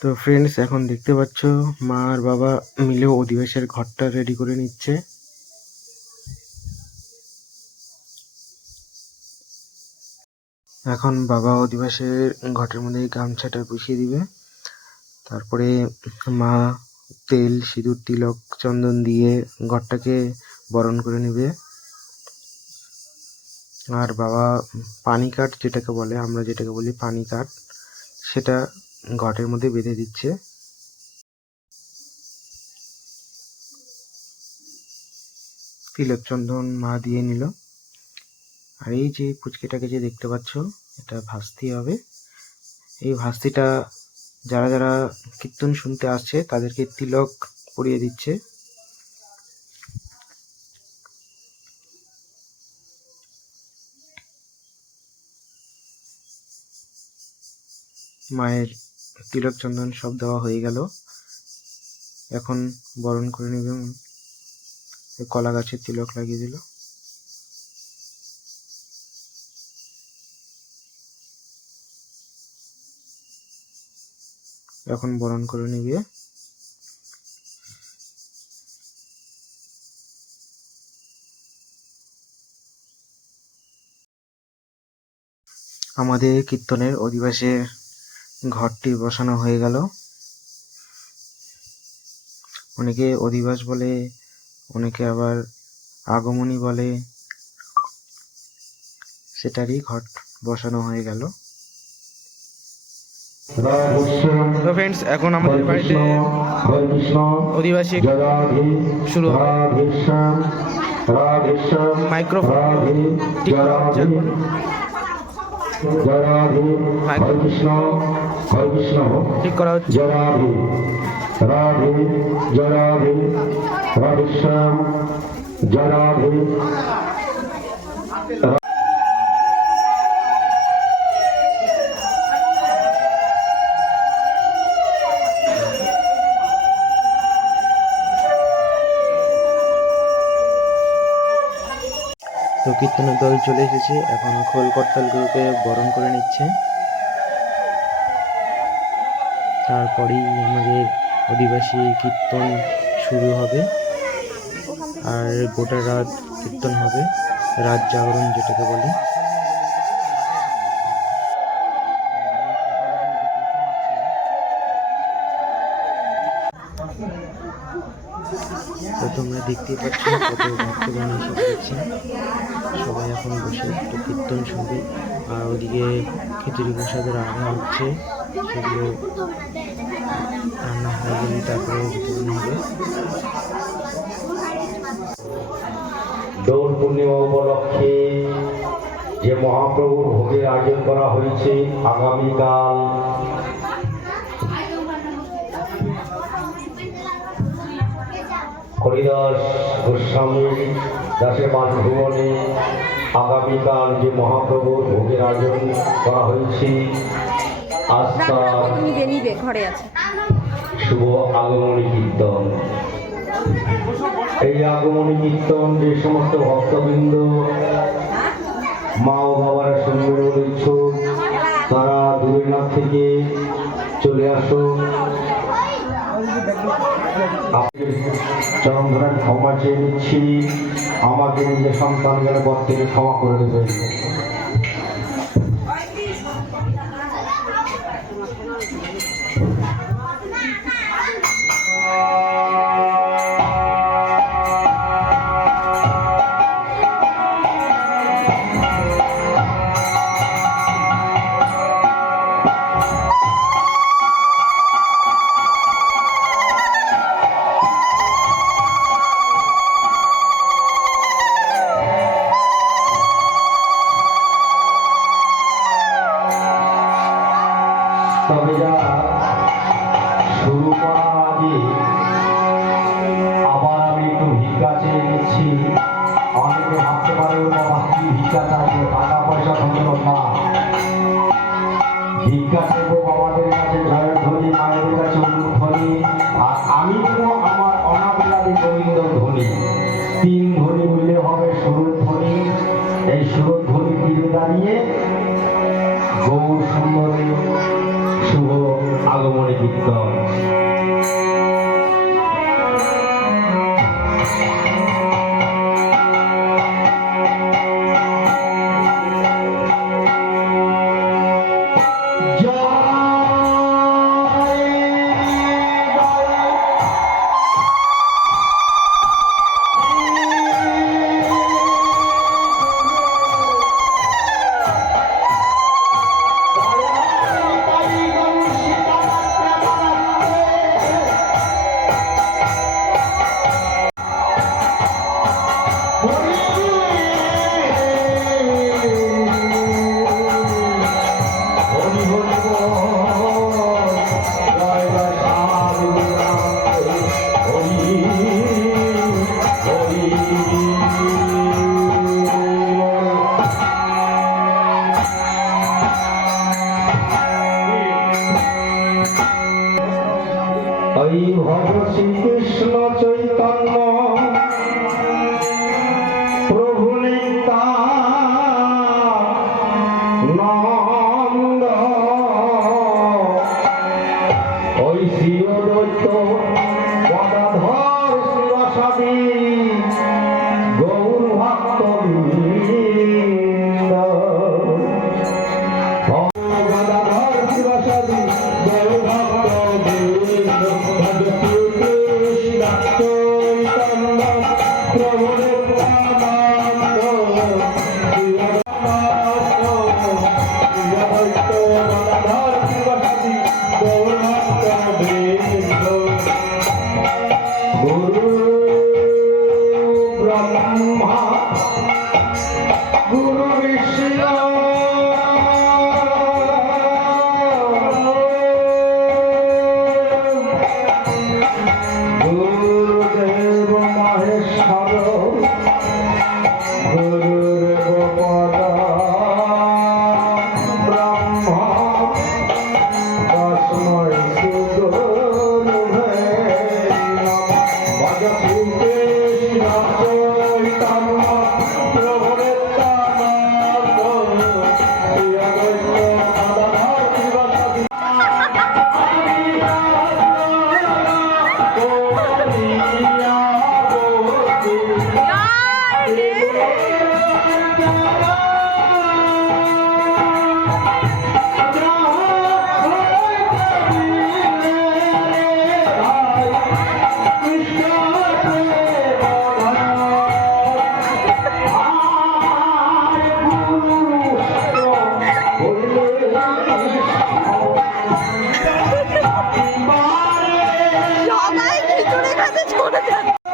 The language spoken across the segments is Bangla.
তো ফ্রেন্ডস, এখন দেখতে পাচ্ছ মা আর বাবা মিলে অধিবাসের ঘরটা রেডি করে নিচ্ছে। এখন বাবা অধিবাসের ঘটের মধ্যে গামছাটা বসিয়ে দিবে। তারপরে মা তেল, সিঁদুর, তিলক, চন্দন দিয়ে ঘরটাকে বরণ করে নেবে। আর বাবা পানি কাঠ, যেটাকে বলে, আমরা যেটাকে বলি পানি কাঠ, সেটা ঘটের মধ্যে বেঁধে দিচ্ছে। তিলক চন্দন মা দিয়ে নিল। আর এই যে পুচকেটাকে যে দেখতে পাচ্ছ, এটা ভাস্তি হবে। এই ভাস্তিটা যারা যারা কীর্তন শুনতে আসছে তাদেরকে তিলক পরিয়ে দিচ্ছে। মায়ের তিলক চন্দন সব দেওয়া হয়ে গেল। এখন বরণ করে নেবে। কলা গাছের তিলক লাগিয়ে দিল। এখন বরণ করে নিবে। আমাদের কীর্তনের অধিবাসের ঘরটি বসানো হয়ে গেল। অনেকে অধিবাস বলে, অনেকে আবার আগমনী বলে, সেটারই ঘট বসানো হয়ে গেল। তো ফ্রেন্ডস, এখন আমাদের বাড়িতে অধিবাসী শুরু হবে। মাইক্রোফোন ঠিক করা হচ্ছে। ঠিক করা হচ্ছে। তো কীর্তনের দল চলে এসেছে। এখন খোল করতালগুলোকে বরণ করে নিচ্ছে। তারপরেই আমাদের অধিবাসী কীর্তন শুরু হবে। আর গোটা রাত কীর্তন হবে, রাত জাগরণ যেটাকে বলে। তো তোমরা দেখতেই পাচ্ছ কত ভক্তগণ এসে পড়েছে। সবাই এখন বসে একটু কীর্তন শুনবে। আর ওদিকে খিচুড়ি প্রসাদের রান্না হচ্ছে, সেগুলো রান্না হয়ে গেলে তারপরে বিতরণ হবে। দোল পূর্ণিমা উপলক্ষে যে মহাপ্রভুর ভোগের আয়োজন করা হয়েছে, আগামীকাল হরিদাস গোস্বামী দাসের বাসভবনে আগামীকাল যে মহাপ্রভুর ভোগের আয়োজন করা হয়েছে, আজ তার শুভ আগমনী কীর্তন। এই আগমনী কীর্তন যে সমস্ত ভক্তবৃন্দ মা ও বাবার সঙ্গে রয়েছে, তারা দূরের থেকে চলে আসো। চরম ধরে ক্ষমা চেয়ে নিচ্ছি, আমাকে নিজের সন্তানদের পর থেকে ক্ষমা করে দেবেন। তবে যা শুরু করার আগে আবার আমি একটু ভিক্ষা চেয়ে নিচ্ছি। অনেকে ভাবতে পারে বাবা কি ভিক্ষা চাইবো, টাকা পয়সা ধরল না, ভিক্ষা চাইবো বাবাদের কাছে জয়ের ধ্বনি, মায়েদের কাছে ধ্বনি, আর আমি তো আমার অনাবিলাদী গোবিন্দ ধ্বনি। তিন ধ্বনি মিলে হবে সুর ধ্বনি। এই সুর ধ্বনি তীরে দাঁড়িয়ে গৌর সুন্দরী শুভ আগমনী কীর্তন। ওই ভব শ্রীকৃষ্ণ চৈতন্য প্রভু নিত্যানন্দ, ওই শ্রী অদ্বৈত গদাধর শিবাসাদি গৌর ভক্ত বৃন্দ। গদাধর শিবাসাদি গৌর ভক্ত বৃন্দ, প্রভু নিত্যানন্দ, গদাধর শিবাসাদি গৌর ভক্ত বৃন্দ। গুরু ব্রহ্মা গুরু বিষ্ণু গুরুদেব মহেশ্বর গুরুদেব পদ ব্রহ্ম তস্मै শ্রীগুরুবে নমঃ। ভজ শ্রীকৃষ্ণ চৈতন্য প্রভু নিত্যানন্দ, শ্রী অদ্বৈত গদাধর শিবাসাদি সবাই খিচুড়ি খেতে চলে যাচ্ছে।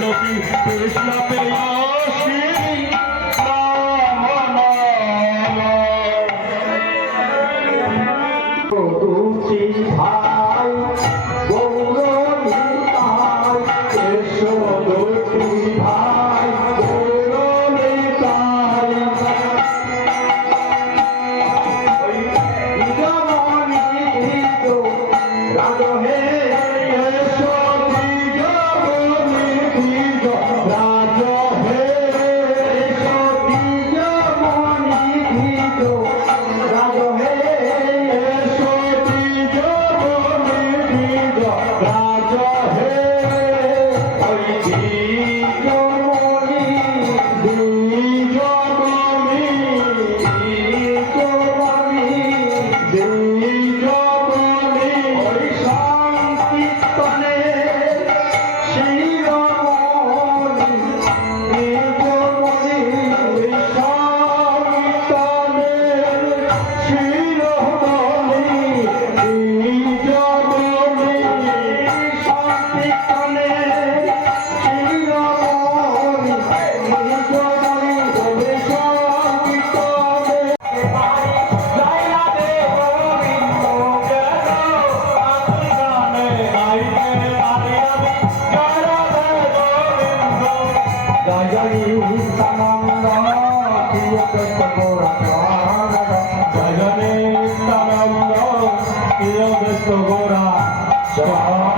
গোলকি কৃষ্ণ প্রেয়সী রাম নাম। দুটি ভাই গৌর নিতাই, এসো দুটি ভাই গৌর নিতাই। রাজহে এসো দ্বিজমণি দ্বিজ, রাজহে এসো দ্বিজমণি দ্বিজ, রাজহে এসো দ্বিজমণি দ্বিজ, রাজহে ওই দ্বিজমণি দ্বিজমণি দ্বিজমণি দ্বিজমণি ওই সংকীর্তনে শিরোমণি দ্বিজমণি সংকীর্তনে শিরোমণি দ্বিজমণি সংকীর্তনে শিরোমণি দ্বিজমণি বলে সংকীর্তনে জয় রাধে গোবিন্দ জয় গানে গাইতে পারি আমি জয় রাধে গোবিন্দ জয় জয় নিত্যানন্দ প্রিয় কৃষ্ণ গৌরাঙ্গ জয় জয় নিত্যানন্দ প্রিয় কৃষ্ণ গৌরাঙ্গ।